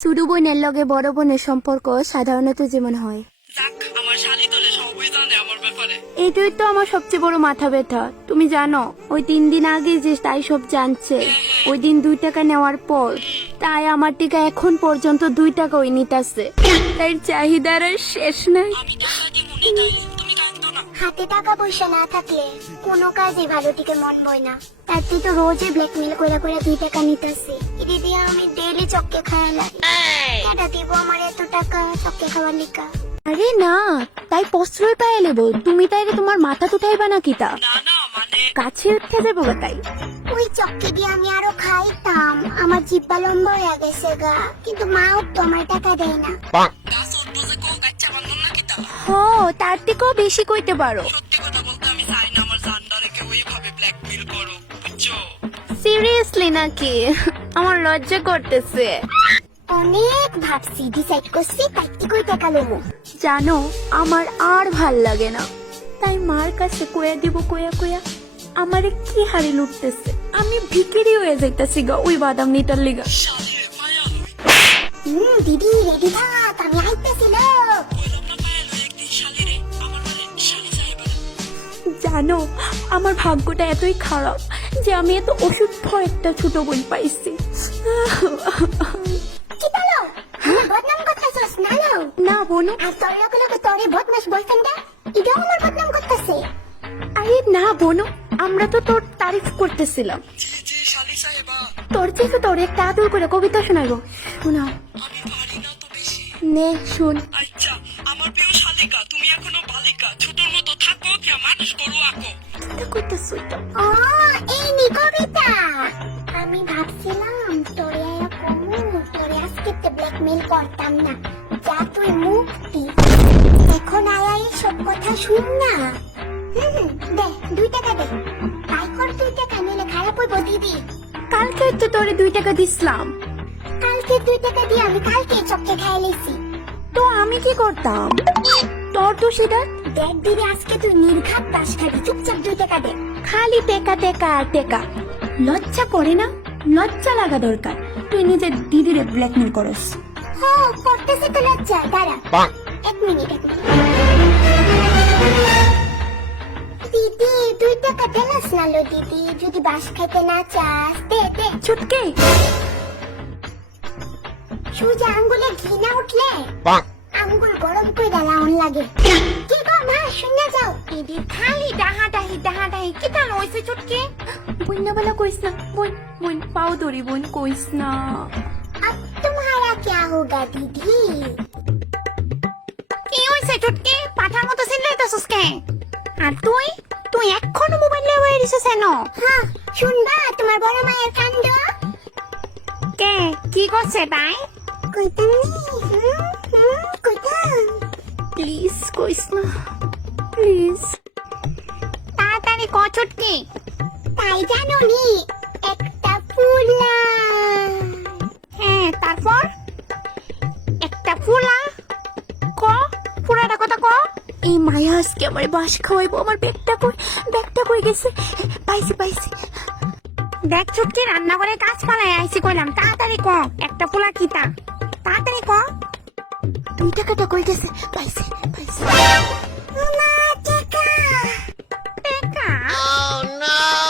ছোট বোনের লগে বড় বোনের সম্পর্ক সাধারণত যেমন হয়, এটাই তো আমার সবচেয়ে বড় মাথা ব্যথা। তুমি জানো, ওই 3 দিন আগে যে তাই সব জানছে, ওই দিন 2 টাকা নেওয়ার পর তাই আমার টিকা এখন পর্যন্ত 2 টাকা ওই নিতেছে। তাই চাহিদার আর শেষ নাই। হাতে টাকা পয়সা না থাকলে কোনো কাজে ভালো টিকে মন বয় না। তার তুই তো রোজই ব্ল্যাকমেল করে 2 টাকা নিতেছি। দিদি আমি ডেইলি চক্কে খাওয়া লাগে। এটা দিব আমার এত টাকা চক্কে খাওয়ার লিকা। আরে না, তাই প্রশ্রয় পাই নেব। তুমি তাইলে তোমার মাথা উঠাইবা না কিতা? কাছে উঠে যাবো তাই। ওই চক্কে দিয়ে আমি আরো খাইতাম। আমার জিব্বা লম্বা হয়ে গেছে গা, কিন্তু মাও তো আমার টাকা দেয় না। হ, তার থেকেও বেশি কইতে পারো। সিরিয়াসলি নাকি? আমার লজ্জা করতেছে। অনেক ভাবছি, ডিসাইড করছি তাইতে কই টাকা লমু। জানো, আমার আর ভাল লাগে না, তাই মার কাছে কয়া দিব। কয়া আমারে কি হারি লুটতেছে। আমি ভিখারি হয়ে যাইতাছি গা ওই বাদাম নিটার লিগা। দিদি রেডি থাক, আমি আইতেছি। জানো, আমার ভাগ্যটা এতই খারাপ যে আমি এত অসুস্থ একটা ছোট বোন পাইছি। কি বলো? বদনাম করতেছস না? না বোনু। আর তোর লগে তোরে বদমাশ বয়ফ্রেন্ডটা এটা আমার বদনাম করতেছে। আরে না বোনু, আমরা তো তোর তারিফ করতেছিলাম। তোর থেকে তোর একটা আদর করে কবিতা শোনাবো, শোনাও। নে শুন। আচ্ছা, আমার প্রিয় শালিকা, তুমি এখনো বালিকা, ছোটর মতো থাকো কি মানুষ বড় আঁকো। চিন্তা করতেছো এটা? ও এই নি কবিতা। আমি ভাবছিলাম তোরে তোরে আজকে ব্ল্যাকমেল করতাম না, যা তুই মুক্তি। এখন আয় সব কথা শুন না। দে 2 টাকা দে। তাই কর 2 টাকা, নিলে খারাপ হইব দিদি। কালকে তো তোরে 2 টাকা দিছিলাম। কালকে 2 টাকা দিয়ে আমি কালকে চপকে খাই লেছি। তো আমি কি করতাম? তোর তো সেটা। দেখ দিদি, আজকে তুই নির্ঘাত তাস খাবি, চুপচাপ 2 টাকা দে। খালি টেকা। লজ্জা করে না? লজ্জা লাগা দরকার। তুই নিজের দিদিরে ব্ল্যাকমেল করস। করতেছে তো লজ্জা। দাঁড়া 1 মিনিট। দিদি 2 টাকা দেলাস না লো দিদি, যদি বাস খাইতে না চাস দে। ছুটকে সুজা আঙ্গুলে ঘি না উঠলে আঙ্গুল গরম করে লাউন লাগে। কি গো মা, শুনে যাও। দিদি খালি ডাহাডাহি কিতা লইছে ছুটকে। বন্যা বলা কইস না বোন, পাও ধরি বোন, কইস না। अब तुम्हारा क्या होगा दीदी? কি হইছে ছুটকে? পাঠার মতো চিল্লাইতাছস কে? আর তুই এখনো মোবাইল লয়ে বইরে দিছিস কেন? হ্যাঁ, শুনবা তোমার বড় মায়ের কাণ্ড। কে কি করছে তাই? কইতাম কইতাম। প্লিজ কইস না, প্লিজ। তাড়াতাড়ি ক ছুটকি। তাই জানো নি, একটা ফুলা। হ্যাঁ, তারপর একটা ফুলা। ফুলাটা কথা ক। এই মায়া আজকে আমার বাস খাওয়াইবো। আমার ব্যাগটা কই গেছে? পাইছি। দেখ ছুটকি, রান্না করে কাজ পালাই আইছি কইলাম, তাড়াতাড়ি ক একটা ফুলা কিতা, তাড়াতাড়ি ক। 2 টাকাটা কই গেছে? পাইছি। মা টাকা।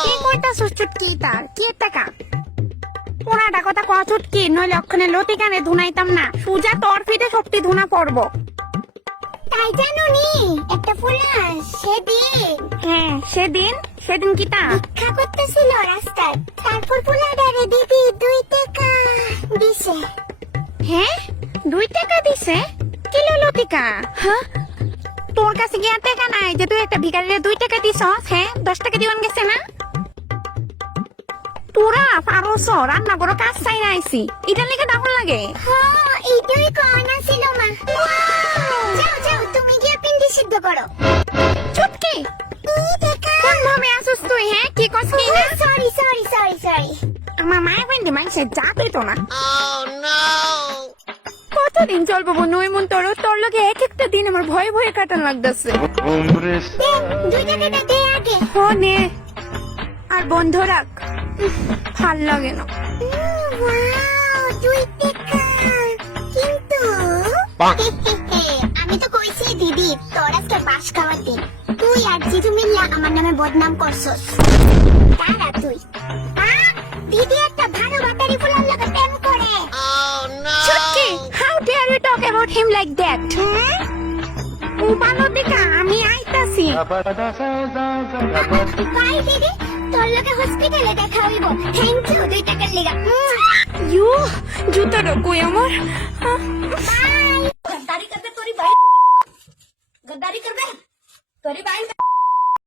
কি কইতাছস ছুটকি? তার কি টাকা? পুরাটা কথা ক ছুটকি, নইলে অক্ষণে লতি কানে ধুনাইতাম না। সুজা তোর ফিটে সবটি ধুনা পড়বো। তাই জানো নি, একটা ফুলা সেদিন হ্যাঁ, সেদিন কিতা? ভিক্ষা করতেছিল রাস্তায়। তারপর ফুলাটারে দিদি 2 টাকা দিছে। হ্যাঁ, 2 টাকা দিছে? কিলো লতিকা? হ্যাঁ, তোর কাছে গিয়া টাকা নাই যে তুই একটা ভিখারিরে 2 টাকা দিছস? হ্যাঁ, 10 টাকা দিওয়ান গেছে না? তোরা পারছ রান্না করো, কাজ চাই না আইছি, এটার লেগে দাবল লাগে। হ্যাঁ, এইটাই কর্না ছিল মা। যাও তুমি গিয়ে পিন্ডি সিদ্ধ করো। চুপকি, কোন ভাবে আসুস তুই? হ্যাঁ, কি করছ কি না? সরি। আমার মায়ের ফ্রেন্ডে মানুষের যা পেত না। কতদিন চলবো বোন এমন? তোর লগে এক একটা দিন আমার ভয়ে কাটান লাগতেছে। 2 টাকাটা দে আগে। নে, আর বন্ধ রাখ, ভাল লাগে না। ওয়াও 2 টাকা। আমি তো কইছি দিদি তোর আজকে বাস খাওয়াতে, তুই আর জিজু মিল্লা আমার নামে বদনাম করছস। কারা তুই? দিদি একটা ভালো বাটারি ফুলার লগে প্রেম করে। Chhutki, how dare you talk about him like that? ও ভালো দেখা আমি আইতাছি। বাই দিদি, তোর লগে হসপিটালে দেখা হইব। থ্যাংক ইউ 2 টাকার লিগা। ইউ জুতাটা কই আমার? বাই। गद्दारी करबे तोरी भाई गद्दारी करबे तोरी भाई